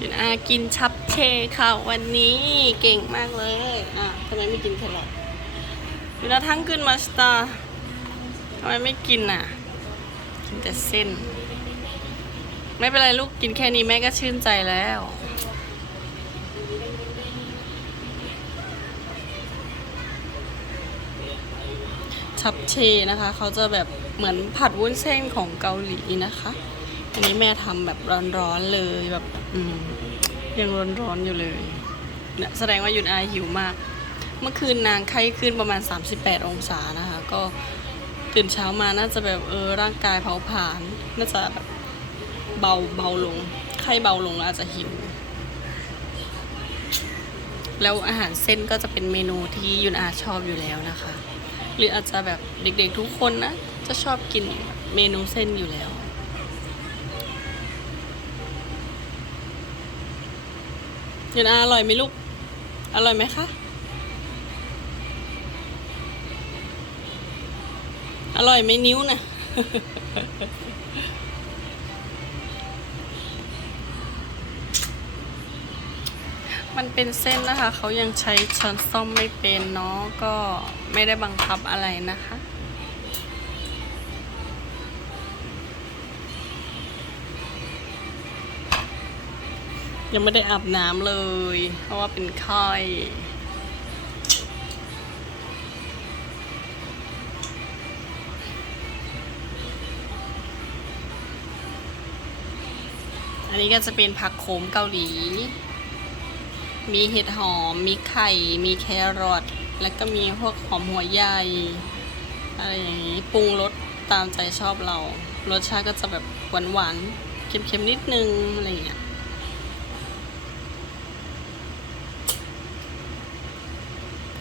ยุนอากินชับเชค่ะวันนี้เก่งมากเลยอะทำไมไม่กินแครอทยุนาทั้งขึ้นมาสตาร์ทำไมไม่กินอะ กินแต่เส้น ไม่เป็นไรลูกกินแค่นี้แม่ก็ชื่นใจแล้วชับเชนะคะ เขาจะแบบเหมือนผัดวุ้นเส้นของเกาหลีนะคะ อันนี้แม่ทำแบบร้อนๆเลยแบบ อืมยังร้อนๆอยู่เลยเนี่ยแสดงว่ายุดอาหิวมาก เมื่อคืนนางไข้ขึ้นประมาณ 38 องศานะคะ ก็ตื่นเช้ามาน่าจะแบบเออร่างกายเผาผลาญน่าจะแบบเบาเบาลง ไข้เบาลงแล้วอาจจะหิว แล้วอาหารเส้นก็จะเป็นเมนูที่ยุนอาชอบอยู่แล้วนะคะ หรืออาจจะแบบเด็กๆทุกคนนะจะชอบกินเมนูเส้นอยู่แล้ว ยุนอาอร่อยไหมลูก อร่อยไหมคะ อร่อยไหมนิ้วนะมันเป็นเส้นนะคะ เขายังใช้ช้อนส้อมไม่เป็นเนาะ ก็ไม่ได้บังคับอะไรนะคะ ยังไม่ได้อาบน้ำเลย เพราะว่าเป็นไข้อันนี้ก็จะเป็นผักโขมเกาหลี มีเห็ดหอม มีไข่ มีแครอท แล้วก็มีพวกหอมหัวใหญ่ อะไรอย่างนี้ ปรุงรสตามใจชอบเรา รสชาติก็จะแบบหวานๆ เค็มๆ นิดนึง อะไรอย่างเงี้ย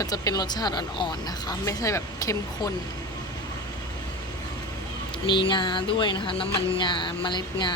ก็จะเป็นรสชาติอ่อนๆนะคะ ไม่ใช่แบบเข้มข้น มีงาด้วยนะคะ น้ำมันงาเมล็ดงา